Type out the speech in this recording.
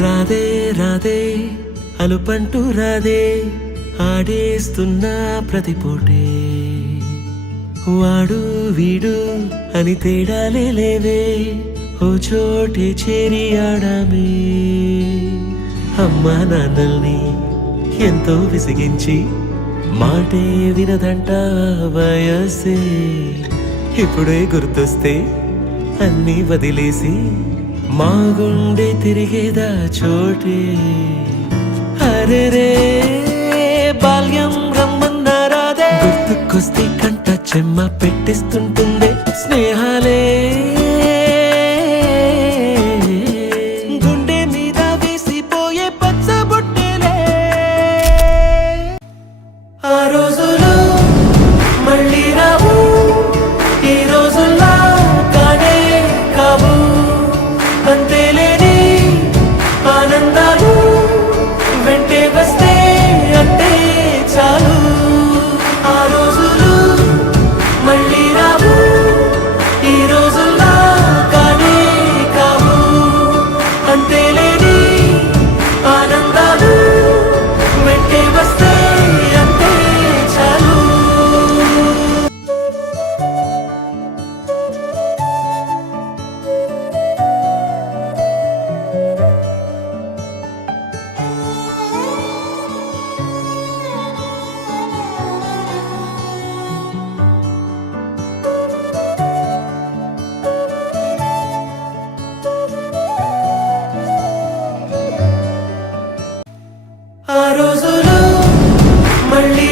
రాధే రాధే అలుపంటూ రాధే ఆడేస్తున్నా ప్రతిపోటే వాడు వీడు అని తేడాలే లేవే ఓ చోటే చేరి ఆడామే అమ్మా నాన్నల్ని ఎంతో విసిగించి మాటే వినదంట వయసే ఇప్పుడే గుర్తొస్తే అన్నీ వదిలేసి మా గుండె తిరిగేదా చోటే అరే రే బాల్యం రమ్మన్నారాదే గుర్తుకొస్తే కంట చెమ్మ పెట్టిస్తుంటుందే స్నేహాలే గుండె మీద వేసిపోయే పచ్చబొట్టెలే ఆ రోజులు మళ్ళీ రావు ఈ రోజుల్లా కానే కావు అంతేలేని ఆనందాలు వెంటే వస్తే అంటే చాలు ఆ రోజులు మళ్ళీ రావు ఈ రోజుల్లా కానే కావు అంతేలేని ఆనందాలు వెంటే వస్తే అంటే చాలు ఆ రోజులు మళ్ళీ